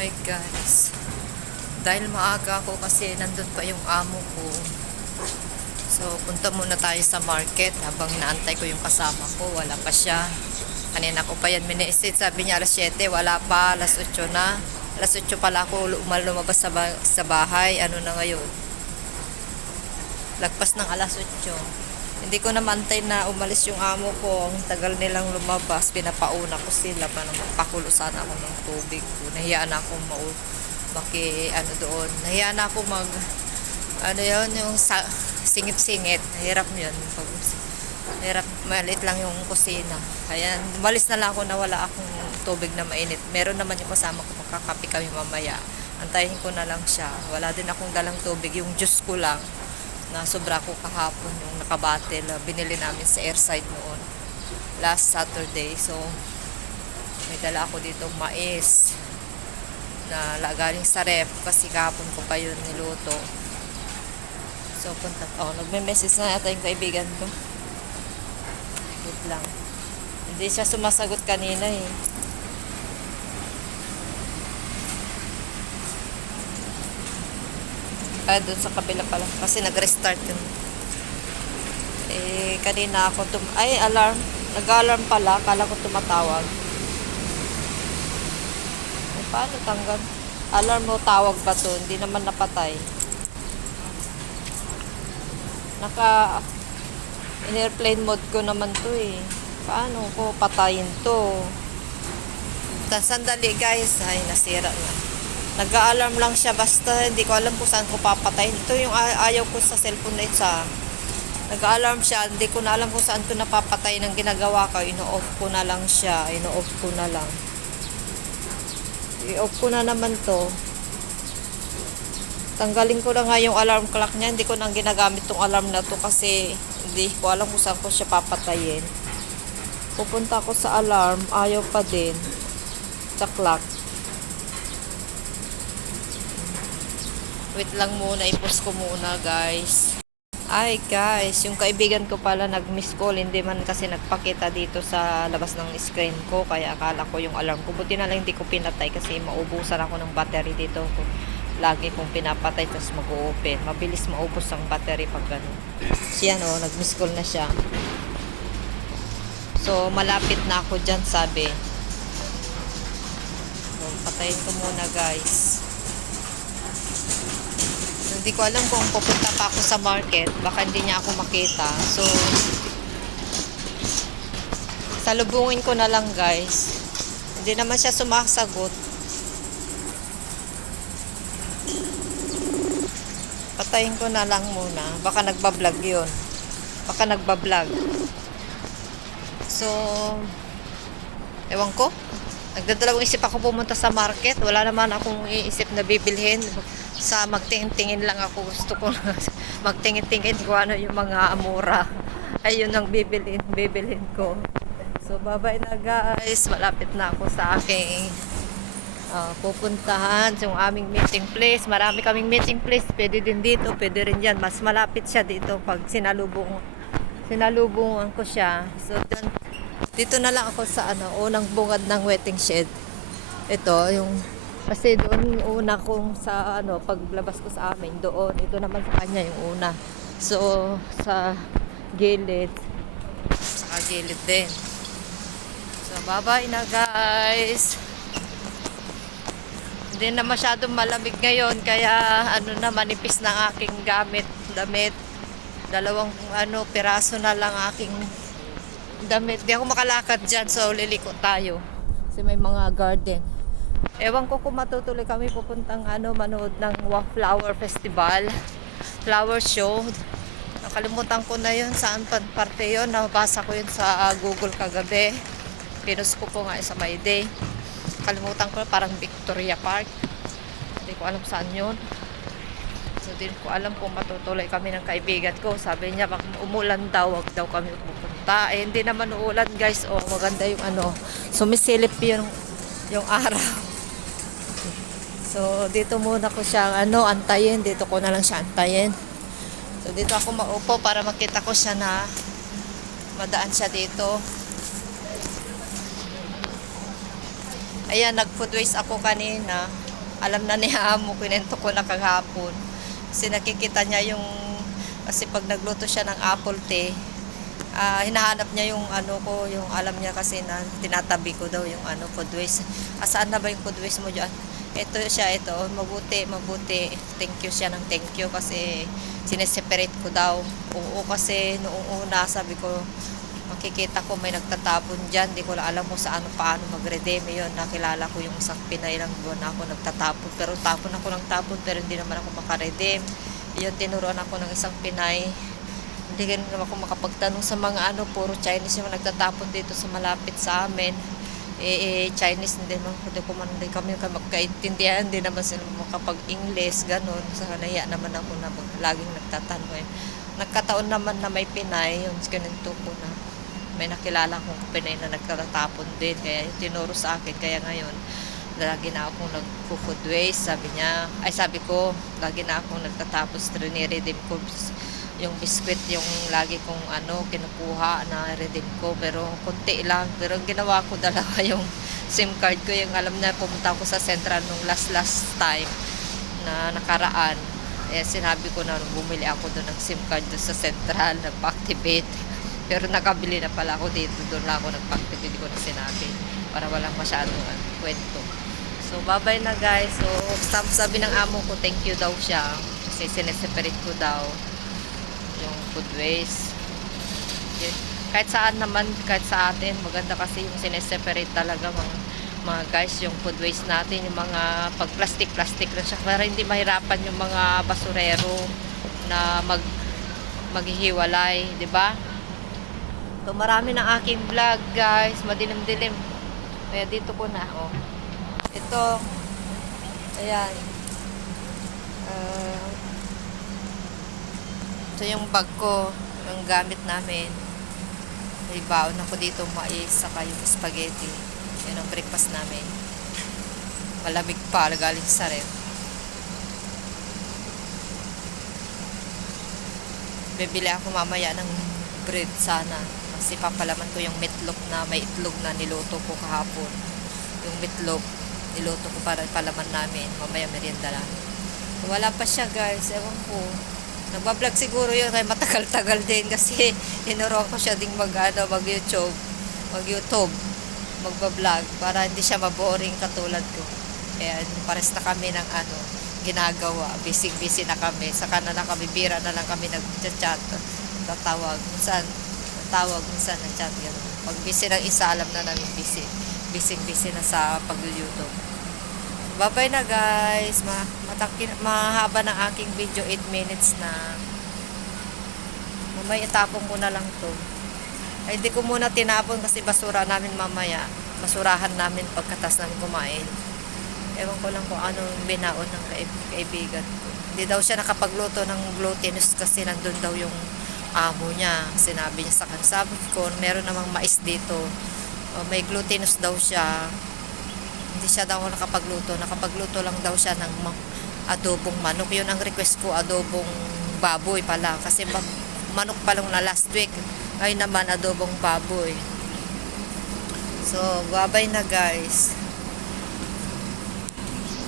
Hi guys, dahil maaga ako kasi nandun pa yung amo ko. So punta muna tayo sa market habang inaantay ko yung kasama ko. Wala pa siya. Kanina ko pa yan miniisit. Sabi niya alas 7, wala pa. Alas 8 na. Alas 8 pala ako lumabas sa bahay. Ano na ngayon? Lagpas ng alas 8. Hindi ko na mantay na umalis yung amo ko. Ang tagal nilang lumabas. Pinapauna ko sila para magpakulo sana ako ng tubig. Nahiyaan ako ano doon. Nahiyaan ako ano yun, yung singit-singit. Hirap yun. Hirap, maliit lang yung kusina. Kaya, umalis na lang ako na wala akong tubig na mainit. Meron naman yung kasama ko, makakapi kami mamaya. Antayin ko na lang siya. Wala din akong dalang tubig. Yung juice ko lang na sobra ko kahapon yung nakabatel, binili namin sa Airside noon last Saturday. So may dala ako dito mais na galing sa ref kasi kahapon ko pa yun niluto. So nagme-message na yata yung kaibigan ko. Wait lang, hindi siya sumasagot kanina eh. Doon sa kabila pala kasi nag-restart yun. Kanina ako alarm, nag-alarm pala, kala ko tumatawag. Paano tanggal? Alarm mo, tawag ba to? Hindi naman napatay. In airplane mode ko naman to eh. Paano ko patayin to? Sandali guys, ay nasira na. Nag-a-alarm lang siya basta hindi ko alam kung saan ko papatayin. Ito yung ayaw ko sa cellphone na ito. Nag-a-alarm siya, hindi ko na alam kung saan ko napapatay ng ginagawa ko. Ino-off ko na lang siya. Ino-off ko na lang. I-off ko na naman to. Tanggalin ko na nga yung alarm clock niya. Hindi ko nang ginagamit tong alarm na to kasi hindi ko alam kung saan ko siya papatayin. Pupunta ako sa alarm, ayaw pa din. Sa clock. Wait lang muna, i-post ko muna guys. Ay guys, yung kaibigan ko pala nag-miss call, hindi man kasi nagpakita dito sa labas ng screen ko, kaya akala ko yung alarm ko. Buti na lang hindi ko pinatay kasi maubusan ako ng battery dito. Lagi kong pinapatay tapos mag-open. Mabilis maubos ang battery pag gano'n. Siya no, nag-miss call na siya. So malapit na ako dyan sabi. So, patayin ko muna guys. Hindi ko alam kung pupunta pa ako sa market, baka hindi niya ako makita. So salubungin ko na lang guys. Hindi naman siya sumasagot. Patayin ko na lang muna. Baka nagbablog yun. Baka nagbablog. So ewan ko, nagdadalawang isip ako pumunta sa market. Wala naman akong iisip na bibilhin. Sa magtingin-tingin lang ako, gusto ko magtingin-tingin ko ano yung mga mura. Ayun ang bibilhin ko. So bye-bye na guys, malapit na ako sa aking pupuntahan, yung aming meeting place. Marami kaming meeting place, pwede din dito, pwede rin dyan. Mas malapit siya dito pag sinalubungan ko siya. So dito na lang ako sa unang bungad ng waiting shed. Ito yung kasi doon yung una kong sa paglabas ko sa amin doon, ito naman sa kanya yung una. So sa gilid din. So bye-bye na guys. Hindi na masyadong malamig ngayon kaya manipis na aking damit. Dalawang piraso na lang aking damit. Di ako makalakad dyan, so liliko tayo kasi may mga garden. Ewan ko kung matutuloy kami pupuntang manood ng flower festival, flower show. Nakalimutan ko na yun saan parte yun. Nabasa ko yun sa Google kagabi. Pinost ko po nga sa My Day. Kalimutan ko, parang Victoria Park. Hindi ko alam saan yun. So din ko alam kung matutuloy kami ng kaibigan ko. Sabi niya bak umulan daw, wag daw kami pupunta. Hindi naman uulan guys. Maganda yung sumisilip yung araw. So dito muna ko siya antayin. Dito ko na lang siya antayin. So dito ako maupo para makita ko siya na madaan siya dito. Ayan, nag food waste ako kanina. Alam na ni amo, kinento ko na kahapon. Kasi nakikita niya yung, kasi pag nagluto siya ng apple tea, hinahanap niya yung ano ko, yung alam niya kasi na tinatabi ko daw yung ano, food waste. Saan na ba yung food waste mo dyan? Ito siya, ito, mabuti, mabuti. Thank you siya ng thank you kasi sineseparate ko daw. Oo, kasi noong una sabi ko, makikita ko may nagtatapon dyan, di ko lang alam mo saan paano mag-redeem. Yun, nakilala ko yung isang Pinay lang buwan ako nagtatapon, pero tapon ako ng tapon, pero hindi naman ako makaredeem. Yun, tinuruan ako ng isang Pinay. Hindi ganun naman ako makapagtanong sa mga ano, puro Chinese yung nagtatapon dito sa malapit sa amin. Chinese hindi man, hindi kami magkaintindihan, hindi naman sila makapag-English, ganun. Sa kanaya naman ako na laging nagtatanong eh. Nagkataon naman na may Pinay, yun, ganito ko na. May nakilala akong Pinay na nagtatapon din, kaya yung tinuro sa akin, kaya ngayon, lagi na akong nagpo-food waste, sabi niya, ay sabi ko, lagi na akong nagtatapos, redeem ko yung biskwit, yung lagi kong ano, kinukuha na redeem ko, pero konti lang, pero ang ginawa ko dalawa yung SIM card ko, yung alam na pumunta ako sa Central nung last time na nakaraan, eh sinabi ko na bumili ako doon ng SIM card doon sa Central, nagpa-activate, pero nakabili na pala ako dito, doon lang ako nagpa-activate, ko na sinabi, para walang masyadong kwento. So, bye-bye na guys. So, sabi ng amo ko, thank you daw siya. Kasi sineseparate ko daw yung food waste. Kahit saan naman, kahit sa atin, maganda kasi yung sineseparate talaga mga guys, yung food waste natin, yung mga pag plastic lang siya, para hindi mahirapan yung mga basurero na maghihiwalay, di ba? So, marami ng aking vlog guys, madilim-dilim. Kaya dito ko na, oh. Ito, ayan. Ito yung bag ko, yung gamit namin. May baon ako dito mais, saka yung spaghetti. Yan ang breakfast namin. Malamig pa, galing sa ref. Bibili ako mamaya ng bread sana. Kasi papalaman ko yung meatloaf na may itlog na niluto ko kahapon. Yung meatloaf, niluto ko para palaman namin. Mamaya merienda lang. Wala pa siya guys, ewan ko. Nagbablog siguro yun, kaya matagal-tagal din kasi tinuruan ko siya ding mag-YouTube, magbablog para hindi siya maboring katulad ko. Kaya pares na kami ng ginagawa, busy na kami. Saka na kami, bira na lang kami nag-chat, tatawag, minsan nag-chat yan. Pag busy ng isa, alam na namin busy na sa pag-YouTube. Bye-bye na guys. Mahaba ng aking video, 8 minutes na. Mamaya itapon ko na lang to. Ay di ko muna tinapon kasi basura namin mamaya. Basurahan namin pagkatas namin kumain. Ewan ko lang kung ano binaon ng kaibigan ko. Hindi daw siya nakapagluto ng glutinous kasi nandun daw yung amo niya. Sinabi niya sa akin. Sabi ko, meron namang mais dito. May glutinous daw siya. Hindi siya daw nakapagluto. Nakapagluto lang daw siya ng adobong manok. Yun ang request ko, adobong baboy pala. Kasi manok pa lang na last week. Ngayon naman adobong baboy. So, bye-bye na guys.